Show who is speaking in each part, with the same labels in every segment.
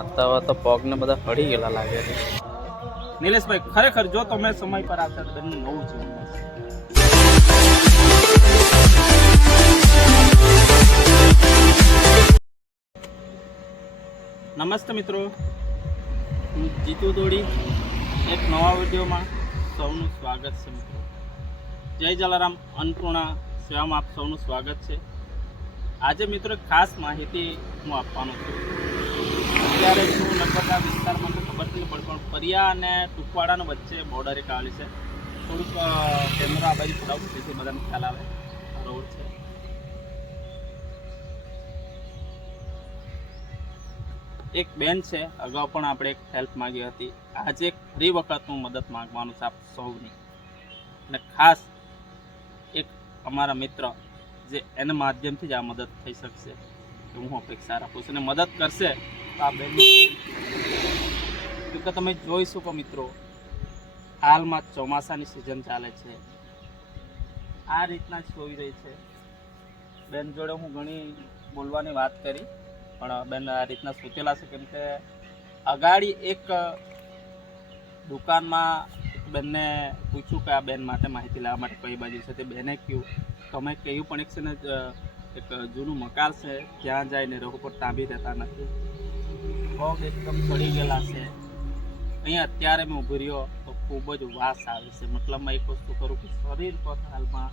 Speaker 1: આતા તો પગને બધા હળી ગયેલા લાગે છે.
Speaker 2: નિલેશભાઈ, ખરેખર જો તમે સમય પર આવતા તો નવું છે નમસ્તે મિત્રો. હું જીતુ દોડી, એક નવા વિડીયોમાં સૌનું સ્વાગત છે મિત્રો. જય જલારામ, અન્નપૂર્ણા સેવામાં આપ સૌનું સ્વાગત છે. આજે મિત્રો ખાસ માહિતી હું આપવાનો છું. અત્યારે શું લગભગ આ વિસ્તારમાં તો ખબર નથી પણ પરિયા અને ટુકવાડાના વચ્ચે બોર્ડર એક આવેલી છે. થોડુંક કેમેરા આ બાજુ જેથી બધાને ખ્યાલ આવે. રોડ છે. એક બેન છે, અગાઉ પણ આપણે એક હેલ્પ માંગી હતી. આજે એક ફરી વખત હું મદદ માંગવાનું છે આપ સૌની. અને ખાસ એક અમારા મિત્ર જે એના માધ્યમથી જ આ મદદ થઈ શકશે હું અપેક્ષા રાખું છું. અને મદદ કરશે આ બેન કે તમે જોઈ શકો મિત્રો, હાલમાં ચોમાસાની સિઝન ચાલે છે. આ રીતના સોઈ રહી છે. બેન જોડે હું ઘણી બોલવાની વાત કરી, પણ બેન આ રીતના સૂતેલા છે કેમ કે અગાડી એક દુકાનમાં બેનને પૂછ્યું કે આ બેન માટે માહિતી લેવા માટે કઈ બાજુ છે, તે બેને કહ્યું, તમે કહ્યું પણ એક છે ને એક જૂનું મકાન છે ત્યાં જઈને રહો પણ તાંબી રહેતા નથી. પગ એકદમ સડી ગયેલા છે. અહીંયા અત્યારે મેં ઊભી રહ્યો તો ખૂબ જ વાસ આવે છે. મતલબમાં એક વસ્તુ કરું કે શરીર પર હાલમાં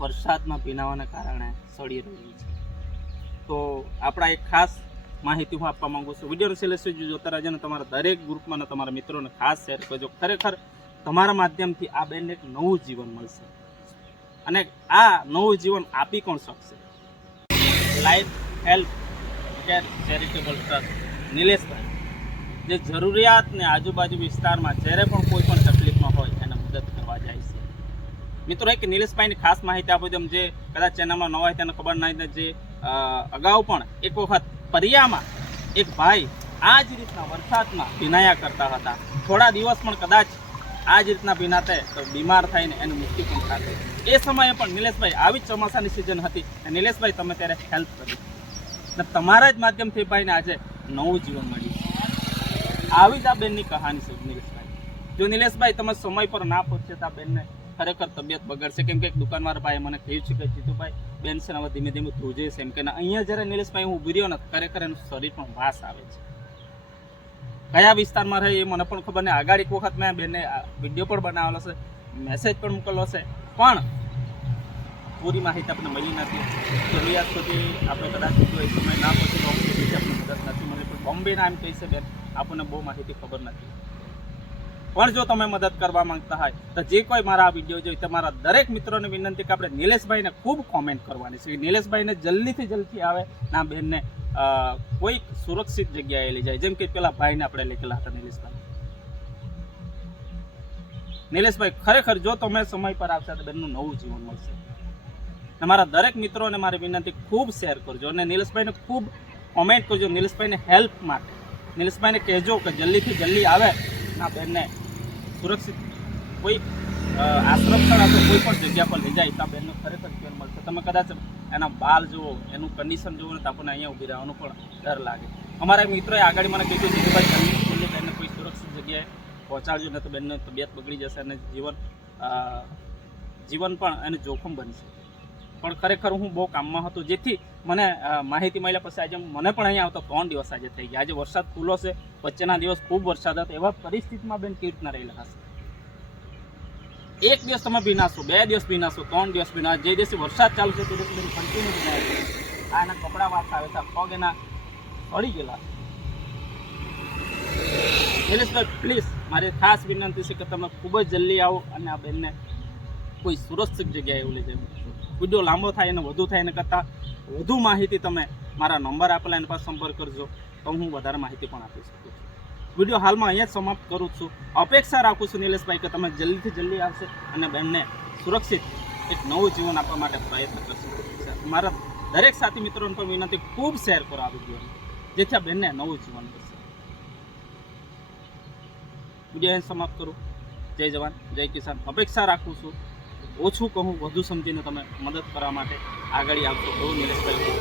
Speaker 2: વરસાદમાં ભીનાવાના કારણે સડી રહ્યું છે. તો આપણા એક ખાસ માહિતી હું આપવા માંગુ છું. વીડિયો સિલેસી જોતા રહેજો અને તમારા દરેક ગ્રુપમાં અને તમારા મિત્રોને ખાસ શેર કરજો. ખરેખર તમારા માધ્યમથી આ બેનને એક નવું જીવન મળશે. અને આ નવું જીવન આપી કોણ શકશે? Life help care charitable trust, નિલેશભાઈ. જે જરૂરિયાત ને આજુબાજુ વિસ્તારમાં જ્યારે પણ કોઈ પણ તકલીફમાં હોય એને મદદ કરવા જાય છે. મિત્રો, એક નિલેશભાઈની ખાસ માહિતી આપો જેમ જે કદાચ ચેનલમાં નવા હોય તેને ખબર નહીં ને જે અગાઉ પણ એક વખત પરિયામાં એક ભાઈ આ જ રીતના વરસાદમાં ભીનાયા કરતા હતા. થોડા દિવસ પણ કદાચ આ જ રીતના ભીનાતે તો બીમાર થઈને એનું મૃત્યુ પણ થાય. એ સમયે પણ નિલેશભાઈ આવી જ ચોમાસાની સિઝન હતી. નિલેશભાઈ, તમે ત્યારે હેલ્પ કરી તમારા જ માધ્યમથી ભાઈને આજે નવું જીવન મળ્યું આવી જ આ બેનની કહાની છે નિલેશભાઈ. જો નિલેશભાઈ, તમે સમય પર ના પહોંચે તો આ બેનને ખરેખર તબિયત બગડશે. કેમ કે એક દુકાનવાળા ભાઈ મને કહ્યું છે કે, જીતુભાઈ, બેન છે હવે ધીમે ધીમે ધ્રુજે છે એમ કે. અહીંયા જ્યારે નિલેશભાઈ હું ઊભી રહ્યો ને, ખરેખર એનું શરીર પણ વાસ આવે છે. કયા વિસ્તારમાં રહે એ મને પણ ખબર નહીં. આગળ એક વખત મેં બેને વીડિયો પણ બનાવેલો છે, મેસેજ પણ મોકલેલો છે. પણ પૂરી માહિતી આપણને મળી નથી. જરૂરિયાત સુધી આપણે કદાચ જો એ સમય ના પહોંચે તો આપણને મદદ નથી મળી. પણ બોમ્બેના એમ કહી છે બેન આપણને બહુ માહિતી ખબર નથી. પણ જો તમે મદદ કરવા માંગતા હોય, તો જે કોઈ મારા આ વીડિયો જોઈ, તમારા દરેક મિત્રોને વિનંતી કે આપણે નિલેશભાઈને ખૂબ કોમેન્ટ કરવાની છે. નિલેશભાઈને જલ્દીથી જલ્દી આવે ના બહેનને કોઈક કોઈ સુરક્ષિત જગ્યાએ લઈ જાય. જેમ કે પેલા ભાઈને આપણે લઈ હતા નિલેશભાઈ. નિલેશભાઈ, ખરેખર જો તમે સમય પર આવશે તો બેનનું નવું જીવન મળશે. અને મારા દરેક મિત્રોને મારી વિનંતી ખૂબ શેર કરજો અને નિલેશભાઈને ખૂબ કોમેન્ટ કરજો. નિલેશભાઈને હેલ્પ માટે. નિલેશભાઈને કહેજો કે જલ્દીથી જલ્દી આવે ના બેનને સુરક્ષિત કોઈ આશ્રમ સ્થળ આપણે કોઈ પણ જગ્યા પર લઈ જાય તો બેનને ખરેખર જીવન મળશે. તમે કદાચ એના બાલ જુઓ, એનું કન્ડિશન જુઓ ને તો આપણને અહીંયા ઊભી રહેવાનું પણ ડર લાગે. અમારા મિત્રોએ આગળ મને કીધું કે ભાઈ જલ્દી જલ્દી બેનને કોઈ સુરક્ષિત જગ્યાએ પહોંચાડજો ને તો બેનને તબિયત બગડી જશે અને જીવન જીવન પણ એને જોખમ બનશે. પણ ખરેખર હું બહુ કામમાં હતો. જેથી મને માહિતી મળ્યા પછી આજે મને પણ અહીંયા આવતો ત્રણ દિવસ આજે થઈ ગયા. આજે વરસાદ ખુલ્લો છે. વચ્ચેના દિવસ ખૂબ વરસાદ હતો. એવા પરિસ્થિતિમાં બેન કેવી રીતના રહેલા હશે? એક દિવસ તમે ભીનાશો બે દિવસ ભીનાશો ત્રણ દિવસ ભીના જે દિવસે વરસાદ ચાલુ છે તે દિવસે કન્ટિન્યુ આ એના કપડા વાસ આવે છે પગ એના સડી ગયેલા નિલેશભાઈ પ્લીઝ મારી ખાસ વિનંતી છે કે તમે ખૂબ જ જલ્દી આવો અને આ બેનને કોઈ સુરક્ષિત જગ્યાએ એવું લઈ જાય વીડિયો લાંબો થાય અને વધુ થાય એને કરતાં વધુ માહિતી તમે મારા નંબર આપેલા એના પર સંપર્ક કરજો. તો હું વધારે માહિતી પણ આપી શકું છું. વીડિયો હાલમાં અહીંયા જ સમાપ્ત કરું છું. અપેક્ષા રાખું છું નિલેશભાઈ કે તમે જલ્દીથી જલ્દી આવશે અને બેનને સુરક્ષિત એક નવું જીવન આપવા માટે પ્રયત્ન કરશો. મારા દરેક સાથી મિત્રોને પણ વિનંતી, ખૂબ શેર કરો આ વિડીયોને, જેથી આ બેનને નવું જીવન મળશે. વીડિયો અહીં સમાપ્ત કરું. જય જવાન, જય કિસાન. અપેક્ષા રાખું છું. ઓછું કહું, વધુ સમજીને તમે મદદ કરવા માટે આગળ આવશો એવું નિલેશભાઈ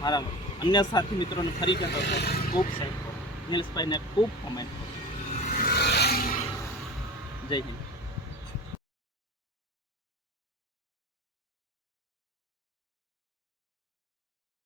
Speaker 2: મારા અન્ય સાથી મિત્રોને ફરી કહેતો હતો, ખૂબ સાહેબ. નિલેશભાઈને ખૂબ કોમેન્ટ જય હિન્દ.